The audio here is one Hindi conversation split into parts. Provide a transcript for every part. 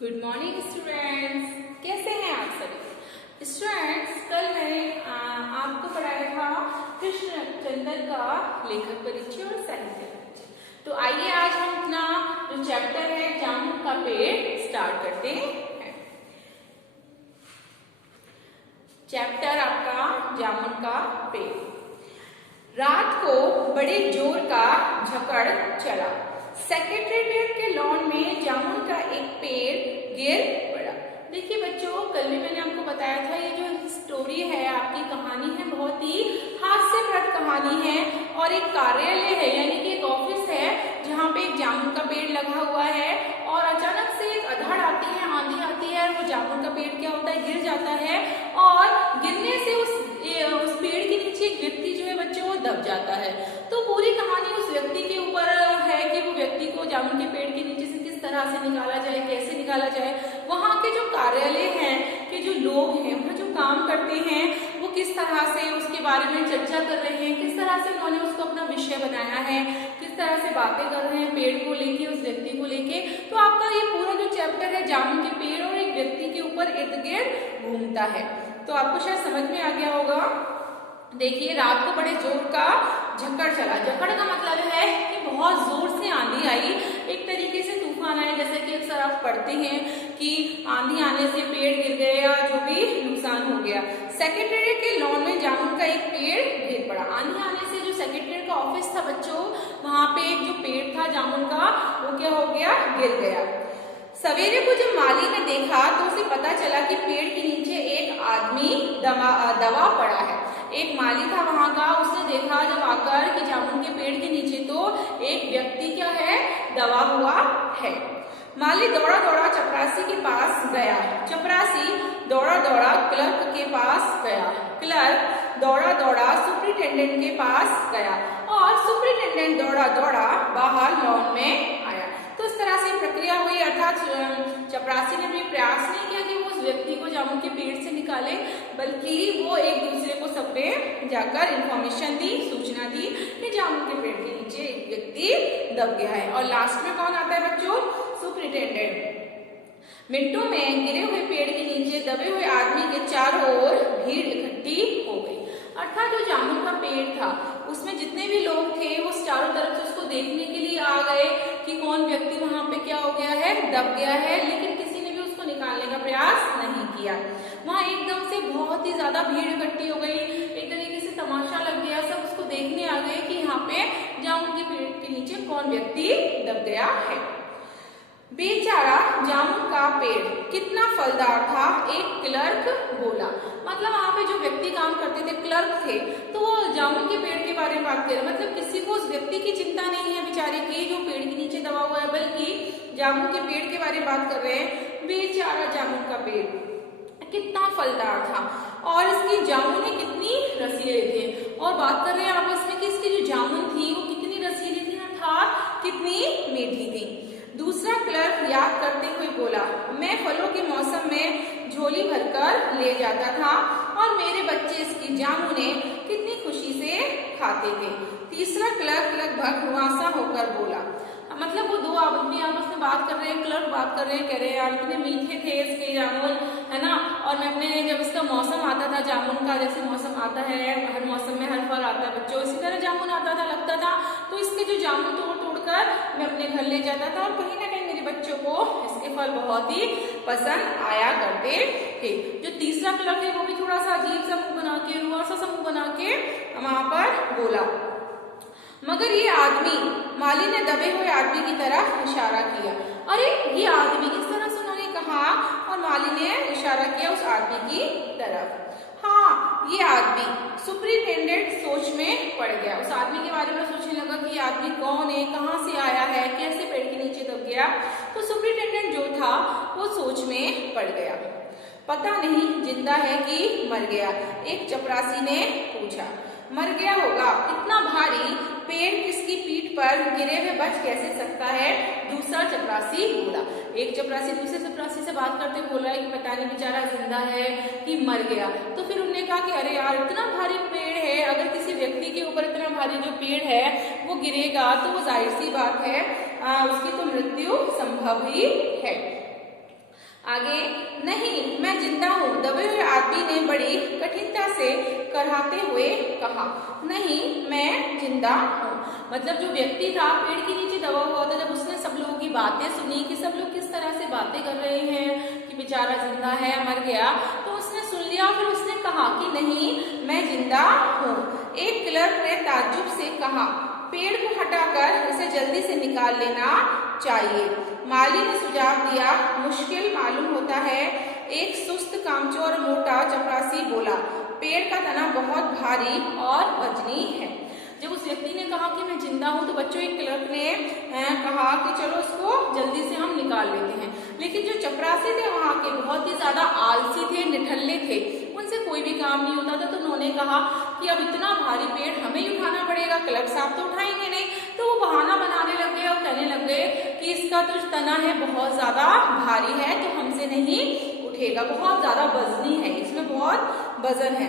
गुड मॉर्निंग स्टूडेंट्स, कैसे हैं आप सभी स्टूडेंट्स। कल मैंने आपको पढ़ाया था कृष्णचंद्र का लेखक परिचय और साहित्य परिचय। तो आइए आज हम अपना जो चैप्टर है जामुन का पेड़ स्टार्ट करते हैं। चैप्टर आपका जामुन का पेड़। रात को बड़े जोर का झकड़ चला। सेक्रेटेरिएट के लॉन में जामुन का एक पेड़ गिर पड़ा। देखिए बच्चों, कल भी मैंने आपको बताया था ये जो स्टोरी है, आपकी कहानी है, बहुत ही हास्यप्रद कहानी है और एक कार्यालय है, यानी कि एक ऑफिस है जहाँ पे एक जामुन का पेड़ लगा हुआ है और अचानक से एक अधड़ आती है, आंधी आती है और वो जामुन का पेड़ क्या होता है, गिर जाता है और गिरने से उस पेड़ के नीचे एक व्यक्ति जो है बच्चों वो दब जाता है। तो पूरी कहानी उस व्यक्ति के ऊपर है कि वो व्यक्ति को जामुन के पेड़ के नीचे से किस तरह से निकाला जाए, कैसे निकाला जाए। वहाँ के जो कार्यालय हैं, के जो लोग हैं, वहाँ जो काम करते हैं, वो किस तरह से उसके बारे में चर्चा कर रहे हैं, किस तरह से उन्होंने उसको अपना विषय बनाया है, किस तरह से बातें कर रहे हैं पेड़ को लेके, उस व्यक्ति को लेके। तो आपका ये पूरा जो चैप्टर है जामुन के पेड़ और एक व्यक्ति के ऊपर इर्द गिर्द घूमता है। तो आपको शायद समझ में आ गया होगा। देखिए, रात को बड़े जोर का झक्कड़ चला। झक्कड़ का मतलब है कि बहुत जोर से आंधी आई, एक तरीके से तूफान आया। जैसे कि अक्सर आप पढ़ते हैं कि आंधी आने से पेड़ गिर गए या जो भी नुकसान हो गया। सेक्रेटेरिएट के लॉन में जामुन का एक पेड़ गिर पड़ा। आंधी आने से जो सेक्रेटेरिएट का ऑफिस था बच्चों, वहां पे एक जो पेड़ था जामुन का, वो क्या हो गया, गिर गया। सवेरे को जब माली ने देखा तो उसे पता चला कि पेड़ के नीचे एक आदमी दबा पड़ा है। एक माली था वहां का, उसने देखा जब आकर कि जामुन के पेड़ के नीचे तो एक व्यक्ति क्या है, दबा हुआ है। माली दौड़ा दौड़ा चपरासी के पास गया। चपरासी दौड़ा दौड़ा क्लर्क के पास गया। क्लर्क दौड़ा दौड़ा सुपरिटेंडेंट के पास गया और सुपरिटेंडेंट दौड़ा दौड़ा बाहर लॉन में आया। तो इस तरह से प्रक्रिया हुई, अर्थात चपरासी ने भी प्रयास नहीं किया कि वो उस व्यक्ति को जामुन के पेड़ से निकाले, बल्कि वो एक दूसरे को सब पे जाकर इंफॉर्मेशन दी, सूचना दी कि जामुन के पेड़ के नीचे एक व्यक्ति दब गया है। और लास्ट में कौन आता है बच्चों, सुपरिटेंडेंट। मिनटों में गिरे हुए पेड़ के नीचे दबे हुए आदमी के चारों ओर भीड़ इकट्ठी हो गई। अर्थात जो जामुन का पेड़ था उसमें जितने भी लोग थे वो चारों तरफ से उसको देखने के लिए आ गए कि कौन व्यक्ति वहां पे क्या हो गया है, दब गया है, लेकिन किसी ने भी उसको निकालने का प्रयास नहीं किया। वहां एकदम से बहुत ही ज्यादा भीड़ इकट्ठी हो गई, एक तरीके से तमाशा लग गया, सब उसको देखने आ गए कि यहाँ पे जामुन के पेड़ के नीचे कौन व्यक्ति दब गया है। बेचारा जामुन का पेड़ कितना फलदार था, एक क्लर्क बोला। मतलब वहां पे जो व्यक्ति काम करते थे, क्लर्क थे, तो वो जामुन के पेड़ के बारे में बात कर रहे। मतलब किसी को उस व्यक्ति की चिंता नहीं है बेचारे की जो पेड़ के नीचे दबा हुआ है, बल्कि जामुन के पेड़ के बारे में बात कर रहे हैं। बेचारा जामुन का पेड़ कितना फलदार था और इसकी जामुनें कितनी रसीले थे। और बात कर रहे हैं आपस में कि इसकी जो जामुन थी वो कितनी रसीली थी, अर्थात कितनी मीठी थी। दूसरा क्लर्क याद करते हुए बोला, मैं फलों के मौसम में झोली भरकर ले जाता था और मेरे बच्चे इसकी जामुनें कितनी खुशी से खाते थे। तीसरा क्लर्क लगभग रुआंसा होकर बोला। मतलब वो दो आदमी आपस में बात कर रहे हैं, क्लर्क बात कर रहे हैं, कह रहे हैं यार इतने मीठे थे इसके जामुन, है ना। और मैं अपने जब इसका मौसम आता था जामुन का, जैसे मौसम आता है, हर मौसम में हर फल आता है बच्चों, इसी तरह जामुन आता था, लगता था, तो इसके जो जामुन तोड़ तोड़ कर मैं अपने घर ले जाता था और कहीं ना कहीं मेरे बच्चों को इसके फल बहुत ही पसंद आया करते थे। जो तीसरा क्लर्क है वो भी थोड़ा सा अजीब सा मुंह बना के, रुआंसा सा मुंह बना के वहां पर बोला। मगर ये आदमी, माली ने दबे हुए आदमी की तरफ इशारा किया। अरे ये आदमी, इस तरह से उन्होंने कहा और माली ने इशारा किया उस आदमी की तरफ। हाँ, ये आदमी। सुपरिटेंडेंट सोच में पड़ गया। उस आदमी के बारे में सोचने लगा कि ये आदमी कौन है, कहाँ से आया है, कैसे पेड़ के नीचे दब गया। तो सुपरिटेंडेंट जो था वो सोच में पड़ गया। पता नहीं जिंदा है कि मर गया, एक चपरासी ने पूछा। मर गया होगा, इतना भारी पेड़ किसकी पीठ पर गिरे हुए बच कैसे सकता है, दूसरा चपरासी बोला। एक चपरासी दूसरे चपरासी से बात करते बोला कि पता नहीं बेचारा जिंदा है कि मर गया। तो फिर उन्होंने कहा कि अरे यार इतना भारी पेड़ है, अगर किसी व्यक्ति के ऊपर इतना भारी जो पेड़ है वो गिरेगा तो वो जाहिर सी बात है उसकी तो मृत्यु संभव ही है। कठिनता से कराहते हुए कहा, नहीं मैं जिंदा हूँ। मतलब जो व्यक्ति था पेड़ के नीचे दबा हुआ था, जब उसने सब लोगों की बातें सुनी कि सब लोग किस तरह से बातें कर रहे हैं कि बेचारा जिंदा है, मर गया, तो उसने सुन लिया। फिर उसने कहा कि नहीं मैं जिंदा हूँ। एक क्लर्क ने ताज्जुब से कहा, पेड़ को हटाकर इसे जल्दी से निकाल लेना चाहिए। माली ने सुझाव दिया, मुश्किल मालूम होता है। एक सुस्त कामचोर मोटा चपरासी बोला, पेड़ का तना बहुत भारी और वजनी है। जब उस व्यक्ति ने कहा कि मैं जिंदा हूं, तो बच्चों एक क्लर्क ने कहा कि चलो इसको जल्दी से हम निकाल लेते हैं। लेकिन जो चपरासी थे वहां के बहुत ही ज्यादा आलसी थे, निठल्ले थे, उनसे कोई भी काम नहीं होता था। तो उन्होंने कहा कि अब इतना भारी पेड़ हमें ही उठाना पड़ेगा, क्लर्क साहब तो उठाएंगे नहीं। तो वो बहाना बनाने लग गए और कहने लग गए कि इसका तो तना है बहुत ज्यादा भारी है, तो हमसे नहीं उठेगा, बहुत ज्यादा वजनी है, इसमें बहुत वजन है।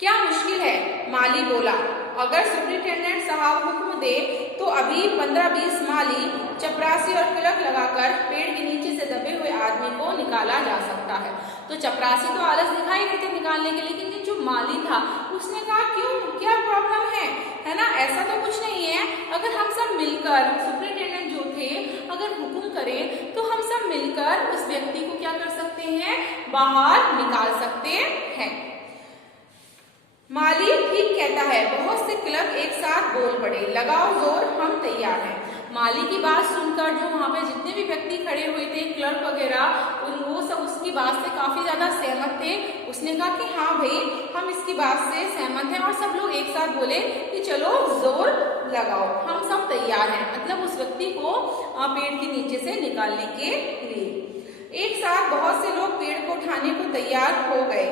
क्या मुश्किल है? माली बोला, अगर सुपरिटेंडेंट साहब हुक्म दे तो अभी 15-20 माली चपरासी और क्लर्क लगाकर पेड़ के नीचे से दबे हुए आदमी को निकाला जा सकता है। तो चपरासी तो आलस दिखाई नहीं थे निकालने के, लेकिन जो माली था उसने कहा क्यों, क्या प्रॉब्लम है ना, ऐसा तो कुछ नहीं है। अगर हम सब मिलकर, सुपरिटेंडेंट जो थे अगर हुक्म करें तो हम सब मिलकर उस व्यक्ति को क्या कर सकते हैं, बाहर निकाल सकते हैं। माली ठीक कहता है। बहुत से क्लर्क एक साथ बोल पड़े, लगाओ जोर, हम तैयार हैं। माली की बात सुनकर जो वहां पे जितने भी व्यक्ति खड़े हुए थे, क्लर्क वगैरह, वो सब उसकी बात से काफी ज्यादा सहमत थे। उसने कहा कि हाँ भाई हम इसकी बात से सहमत हैं, और सब लोग एक साथ बोले कि चलो जोर लगाओ, हम सब तैयार हैं। मतलब उस व्यक्ति को पेड़ के नीचे से निकालने के लिए एक साथ बहुत से लोग पेड़ को उठाने को तैयार हो गए।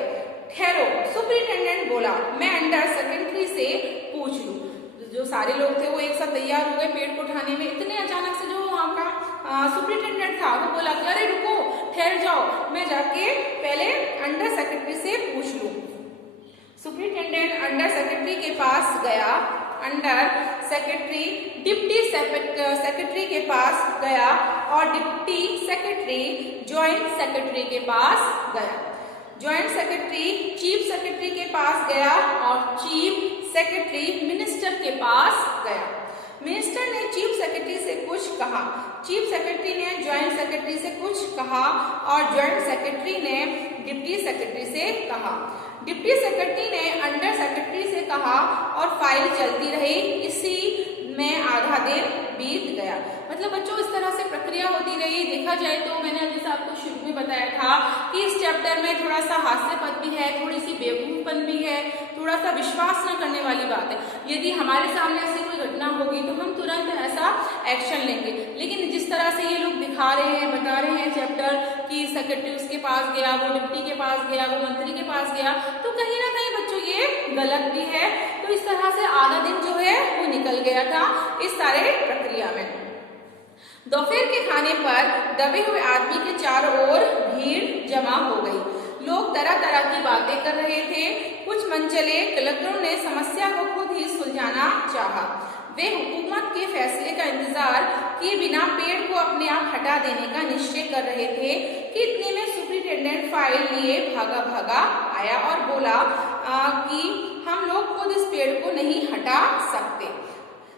ठहरो, सुपरिटेंडेंट बोला, मैं अंडर सेक्रेटरी से पूछ लूं। जो सारे लोग थे वो एक साथ तैयार हो गए पेड़ को उठाने में। इतने अचानक से जो वहां का सुपरिटेंडेंट था वो बोला कि अरे रुको, ठहर जाओ, मैं जाके पहले अंडर सेक्रेटरी से पूछ लूं। सुपरिटेंडेंट अंडर सेक्रेटरी के पास गया। अंडर सेक्रेटरी डिप्टी सेक्रेटरी के पास गया और डिप्टी सेक्रेटरी ज्वाइंट सेक्रेटरी के पास गया। ज्वाइंट सेक्रेटरी चीफ सेक्रेटरी के पास गया और चीफ सेक्रेटरी मिनिस्टर के पास गया। मिनिस्टर ने चीफ सेक्रेटरी से कुछ कहा, चीफ सेक्रेटरी ने ज्वाइंट सेक्रेटरी से कुछ कहा और ज्वाइंट सेक्रेटरी ने डिप्टी सेक्रेटरी से कहा। डिप्टी सेक्रेटरी ने अंडर सेक्रेटरी से कहा और फाइल चलती रही। इसी में आधा दिन बीत गया। मतलब बच्चों इस तरह से प्रक्रिया होती रही। देखा जाए तो मैंने जैसे आपको शुरू में बताया था कि इस चैप्टर में थोड़ा सा हास्यपद भी है, थोड़ी सी बेवकूफपन भी है, थोड़ा सा विश्वास न करने वाली बात है। यदि हमारे सामने ऐसी कोई घटना होगी तो हम तुरंत ऐसा एक्शन लेंगे, लेकिन जिस तरह से ये लोग दिखा रहे हैं, बता रहे हैं चैप्टर कि सेक्रेटरी उसके पास गया, वो डिप्टी के पास गया, वो मंत्री के पास गया, तो कहीं ना कहीं बच्चों ये गलत भी है। तो इस तरह से आधा दिन जो है वो निकल गया था इस सारे प्रक्रिया में। दोपहर के खाने पर दबे हुए आदमी के चारों ओर भीड़ जमा हो गई। लोग तरह तरह की बातें कर रहे थे। कुछ मनचले कलेक्टरों ने समस्या को खुद ही सुलझाना चाहा। वे हुकूमत के फैसले का इंतजार किए बिना पेड़ को अपने आप हटा देने का निश्चय कर रहे थे कि इतने में सुपरिटेंडेंट फाइल लिए भागा भागा आया और बोला कि हम लोग खुद इस पेड़ को नहीं हटा सकते,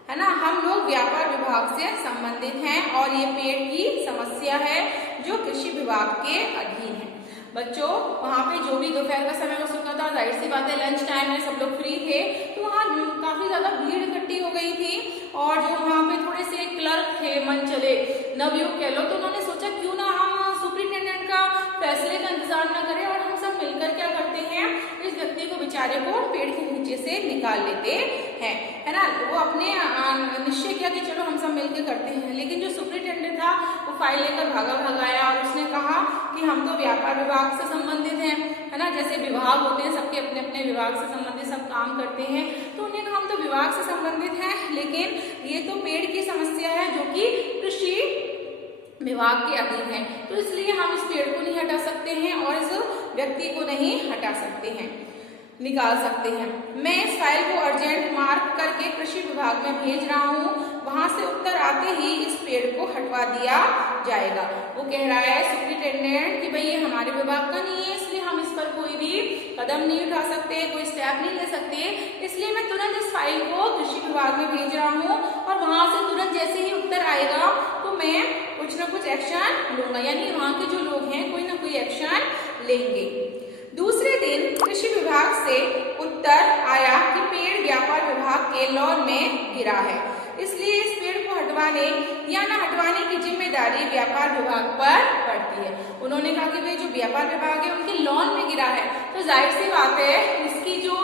है ना, हम लोग व्यापार विभाग से संबंधित हैं और ये पेड़ की समस्या है जो कृषि विभाग के अधीन है। बच्चों वहाँ पे जो भी दोपहर का समय हो चुका था, जाहिर सी बात है लंच टाइम में सब लोग फ्री थे, तो वहाँ काफी ज्यादा भीड़ इकट्ठी हो गई थी। और जो वहाँ पे थोड़े से क्लर्क थे, मन चले नवयुवक कह लो, तो उन्होंने सोचा क्यों ना हम सुपरिटेंडेंट का फैसले का इंतजार न करें और हम सब मिलकर क्या करते हैं, इस व्यक्ति को, बेचारे को पेड़ के नीचे से निकाल लेते हैं, है ना। वो अपने निश्चय किया कि चलो हम सब मिलकर करते हैं। लेकिन जो सुपरिटेंडेंट था वो फाइल लेकर भागा आया और उसने कहा कि हम तो व्यापार विभाग से संबंधित हैं, है ना, जैसे विभाग होते हैं सबके अपने अपने विभाग से संबंधित सब काम करते हैं, तो उन्हें कहा हम तो विभाग से संबंधित हैं, लेकिन ये तो पेड़ की समस्या है जो कि कृषि विभाग के अधीन है, तो इसलिए हम इस पेड़ को नहीं हटा सकते हैं और इस व्यक्ति को नहीं हटा सकते हैं, निकाल सकते हैं। मैं इस फाइल को अर्जेंट मार्क करके कृषि विभाग में भेज रहा हूँ, वहां से उत्तर आते ही इस पेड़ को हटवा दिया जाएगा। वो कह रहा है सुपरिटेंडेंट कि भाई ये हमारे विभाग का नहीं है, इसलिए हम इस पर कोई भी कदम नहीं उठा सकते, कोई स्टेप नहीं ले सकते, इसलिए मैं तुरंत इस फाइल को कृषि विभाग में भेज रहा हूँ और वहां से तुरंत जैसे ही उत्तर आएगा तो मैं कुछ ना कुछ एक्शन लूंगा, यानी वहां के जो लोग हैं कोई ना कोई एक्शन लेंगे। दूसरे दिन कृषि विभाग से उत्तर आया कि पेड़ व्यापार विभाग के लॉन में गिरा है, इसलिए इस पेड़ को हटवाने या न हटवाने की जिम्मेदारी व्यापार विभाग पर पड़ती है। उन्होंने कहा कि भाई जो व्यापार विभाग है उनके लॉन में गिरा है, तो जाहिर सी बात है इसकी जो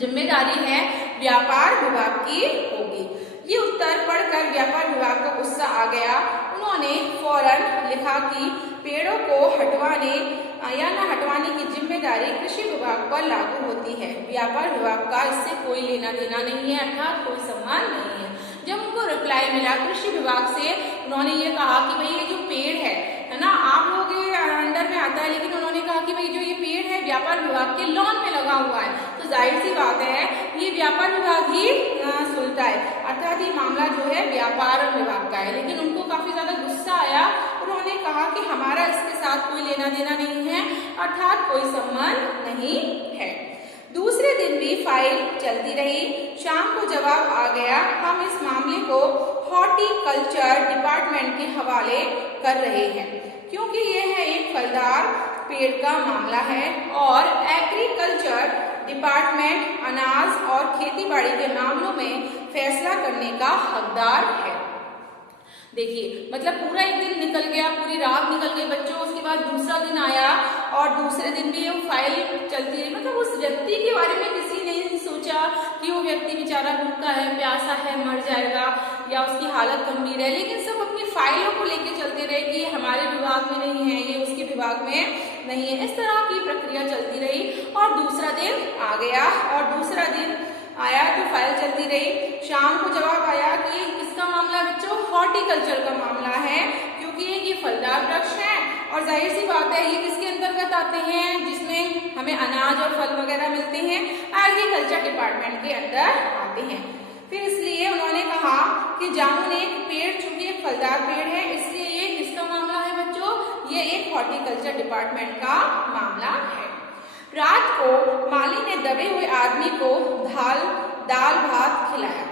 जिम्मेदारी है व्यापार विभाग की होगी। ये उत्तर पढ़कर व्यापार विभाग को गुस्सा आ गया। उन्होंने फौरन लिखा कि पेड़ों को हटवाने या न हटवाने की जिम्मेदारी कृषि विभाग पर लागू होती है, व्यापार विभाग का इससे कोई लेना देना नहीं है, अर्थात कोई संबंध नहीं है। जब उनको रिप्लाई मिला कृषि विभाग से, उन्होंने ये कहा कि भाई ये जो पेड़ है ना, आप लोगों के अंडर में आता है, लेकिन उन्होंने कहा कि भाई जो ये पेड़ है व्यापार विभाग के लॉन में लगा हुआ है, तो जाहिर सी बात है ये व्यापार विभाग ही सुलझता है, अर्थात ये मामला जो है व्यापार विभाग का है। लेकिन उनको काफी ज्यादा गुस्सा आया, उन्होंने कहा कि हमारा इसके साथ कोई लेना देना नहीं है, अर्थात कोई संबंध नहीं है। दूसरे दिन भी फाइल चलती रही। शाम को जवाब आ गया, हम इस मामले को हॉर्टिकल्चर डिपार्टमेंट के हवाले कर रहे हैं, क्योंकि यह है एक फलदार पेड़ का मामला है और एग्रीकल्चर डिपार्टमेंट अनाज और खेतीबाड़ी के मामलों में फैसला करने का हकदार है। देखिए मतलब पूरा एक दिन निकल गया, पूरी रात निकल गई बच्चों, उसके बाद दूसरा दिन आया और दूसरे दिन भी वो फाइल चलती रही। मतलब उस व्यक्ति के बारे में किसी ने नहीं सोचा कि वो व्यक्ति बेचारा भूखा है, प्यासा है, मर जाएगा या उसकी हालत गंभीर है, लेकिन सब अपनी फाइलों को लेके चलते रहे कि ये हमारे विभाग में नहीं है, ये उसके विभाग में नहीं है। इस तरह की प्रक्रिया चलती रही और दूसरा दिन आ गया और दूसरा दिन आया तो फाइल चलती रही। शाम को जवाब आया कि ये किसका मामला बच्चों, हॉर्टिकल्चर का मामला है, क्योंकि ये फलदार वृक्ष है और जाहिर सी बात है ये किसके अंतर्गत आते हैं, जिसमें हमें अनाज और फल वगैरह मिलते हैं, एग्रीकल्चर डिपार्टमेंट के अंदर आते हैं। फिर इसलिए उन्होंने कहा कि जामुन एक पेड़, चूंकि एक फलदार पेड़ है, इसलिए ये किसका मामला है बच्चों, ये एक हॉर्टिकल्चर डिपार्टमेंट का मामला है। रात को माली ने दबे हुए आदमी को दाल भात खिलाया।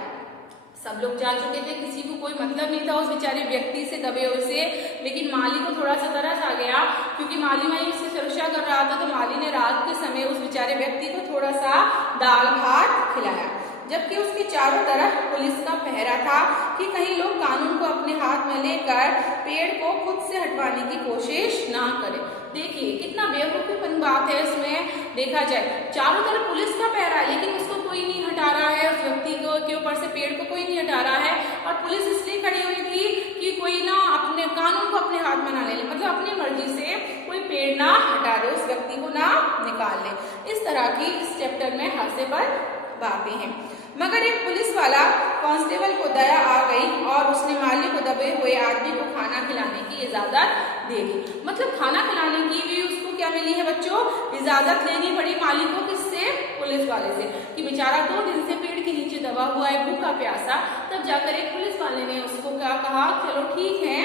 सब लोग जा चुके थे, किसी को कोई मतलब नहीं था उस बेचारे व्यक्ति से, दबे हुए से, लेकिन माली को थोड़ा सा तरस आ गया, क्योंकि माली वहीं उसकी सुरक्षा कर रहा था, तो माली ने रात के समय उस बेचारे व्यक्ति को थोड़ा सा दाल भात खिलाया, जबकि उसके चारों तरफ पुलिस का पहरा था कि कहीं लोग कानून को अपने हाथ में लेकर पेड़ को खुद से हटवाने की कोशिश ना करें। देखिए कितना बेवकूफीपन बात है इसमें देखा जाए, चारों तरफ पुलिस का पहरा है लेकिन उसको कोई नहीं हटा रहा है, उस व्यक्ति को के ऊपर से पेड़ को कोई नहीं हटा रहा है, और पुलिस इसलिए खड़ी हुई थी कि कोई ना अपने कानून को अपने हाथ में ना ले ले, मतलब अपनी मर्जी से कोई पेड़ ना हटा दे, उस व्यक्ति को ना निकाल ले। इस तरह की इस चैप्टर में हास्य पर बातें हैं। मगर एक पुलिस वाला कांस्टेबल को दया आ गई और उसने माली को दबे हुए आदमी को खाना खिलाने की इजाजत दे दी। मतलब खाना खिलाने की भी उसको क्या मिली है बच्चों, इजाजत लेनी पड़ी माली को, किससे, पुलिस वाले से, कि बेचारा 2 दिन से पेड़ के नीचे दबा हुआ है, भूखा प्यासा। तब जाकर एक पुलिस वाले ने उसको क्या कहा, चलो ठीक है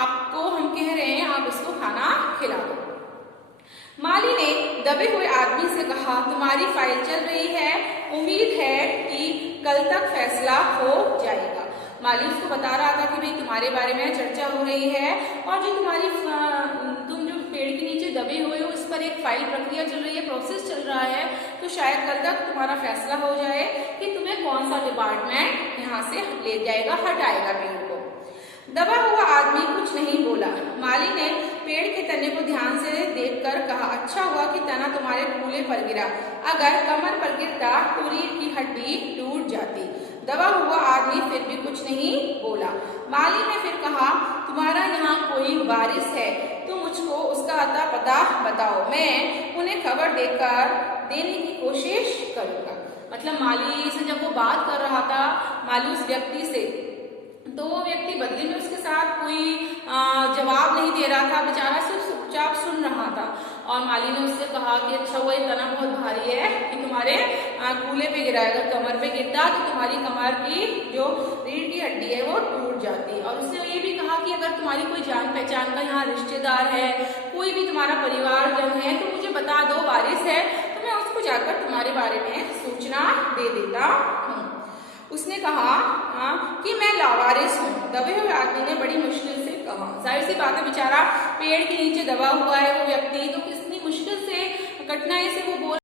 आपको हम कह रहे हैं आप इसको खाना खिला दो। माली ने दबे हुए आदमी से कहा, तुम्हारी फाइल चल रही है, उम्मीद है कि कल तक फैसला हो जाएगा। माली उसको बता रहा था कि भाई तुम्हारे बारे में चर्चा हो रही है और जो तुम जो पेड़ के नीचे दबे हुए हो इस पर एक फाइल प्रक्रिया चल रही है, प्रोसेस चल रहा है, तो शायद कल तक तुम्हारा फैसला हो जाए कि तुम्हें कौन सा डिपार्टमेंट यहाँ से ले जाएगा, हटाएगा पेड़ को। दबा हुआ आदमी कुछ नहीं बोला। माली ने पेड़ के तने को ध्यान से देखकर कहा, अच्छा हुआ कि तना तुम्हारे कूल्हे पर गिरा, अगर कमर पर गिरता तो रीढ़ की हड्डी टूट जाती। दबा हुआ आदमी फिर भी कुछ नहीं बोला। माली ने फिर कहा, तुम्हारा यहाँ कोई वारिस है तो मुझको उसका अता पता बताओ, मैं उन्हें खबर देने की कोशिश करूंगा। मतलब माली से जब वो बात कर रहा था, माली उस व्यक्ति से, तो वो व्यक्ति बदले में उसके साथ कोई जवाब नहीं दे रहा था, बेचारा सिर्फ चुपचाप सुन रहा था। और माली ने उससे कहा कि अच्छा वो तना बहुत भारी है कि तुम्हारे कूल्हे पे गिरा, अगर कमर पे गिरता तो तुम्हारी कमर की जो रीढ़ की हड्डी है वो टूट जाती। और उसने ये भी कहा कि अगर तुम्हारी कोई जान पहचान का यहाँ रिश्तेदार है, कोई भी तुम्हारा परिवारजन है तो मुझे बता दो, वारिस है तो मैं उसको जाकर तुम्हारे बारे में सूचना दे देता हूँ। उसने कहा कि मैं लावारिस हूँ, दबे हुए आदमी ने बड़ी मुश्किल से कहा। जाहिर सी बात है, बेचारा पेड़ के नीचे दबा हुआ है वो व्यक्ति, तो कितनी मुश्किल से कठिनाई से वो बोल